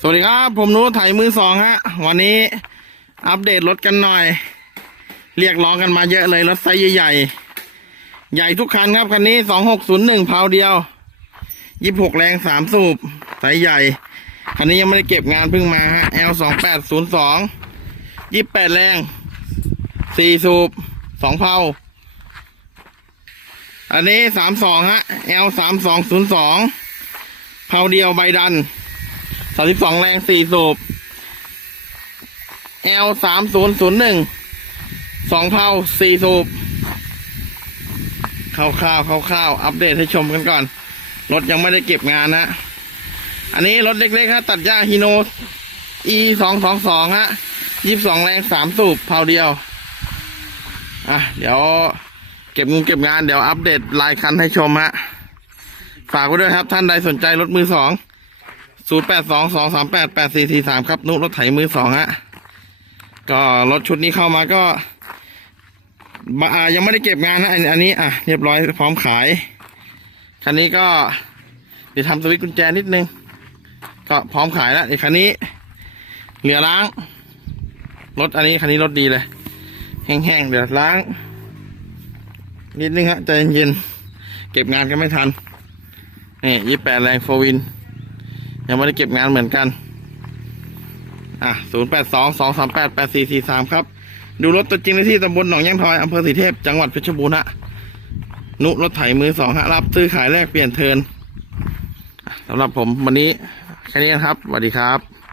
สวัสดีครับ ผมนุไถมือสองฮะ วันนี้อัปเดตรถกันหน่อย เรียกร้องกันมาเยอะเลยรถไซส์ใหญ่ๆ ใหญ่ทุกคันครับคันนี้สองหกศูนย์หนึ่งเพาเดียวยี่หกแรงสามสูบไซส์ใหญ่ คันนี้ยังไม่ได้เก็บงานเพิ่งมาฮะ L สองแปดศูนย์สองยี่แปดแรงสี่สูบสองเพาอันนี้สามสองฮะ L สามสองศูนย์สองเพาเดียวใบดัน สามสิบสองแรงสี่สูบ L สามศูนย์ศูนย์หนึ่งสองเผาสี่สูบคร่าวๆคร่าวๆอัปเดตให้ชมกันก่อน รถยังไม่ได้เก็บงานนะ อันนี้รถเล็กๆฮะตัดหญ้าฮิโน E สองสองสองฮะยี่สิบสองแรงสามสูบเผาเดียว อะ เดี๋ยวเก็บงงเก็บงานเดี๋ยวอัปเดตรายคันให้ชมฮะ ฝากไว้ด้วยครับท่านใดสนใจรถมือสอง ศูนย์แปดสองสองสามแปดแปดสี่สี่สามครับ นุรถไถมือสองฮะ ก็รถชุดนี้เข้ามาก็บอ่ายังไม่ได้เก็บงานนะอันนี้อะเรียบร้อยพร้อมขาย คันนี้ก็เดี๋ยวทำสวิตช์กุญแจนิดนึง ก็พร้อมขายแล้วอีกคันนี้ เหลือล้าง รถอันนี้คันนี้รถดีเลย แห้งๆเดี๋ยวล้าง นิดนึงฮะใจเย็นๆเก็บงานกันไม่ทันนี่ยี่แปดแรงโฟวิน ยังไม่ได้เก็บงานเหมือนกัน อะศูนย์แปดสองสองสามแปดแปดสี่สี่สามครับ ดูรถตัวจริงในที่ตำบลหนองยางทอยอำเภอสีเทพ จังหวัดเพชรบูรณ์ฮะ นุรถไถมือสองฮะ รับซื้อขายแลกเปลี่ยนเทินสำหรับผมวันนี้แค่นี้นะครับสวัสดีครับ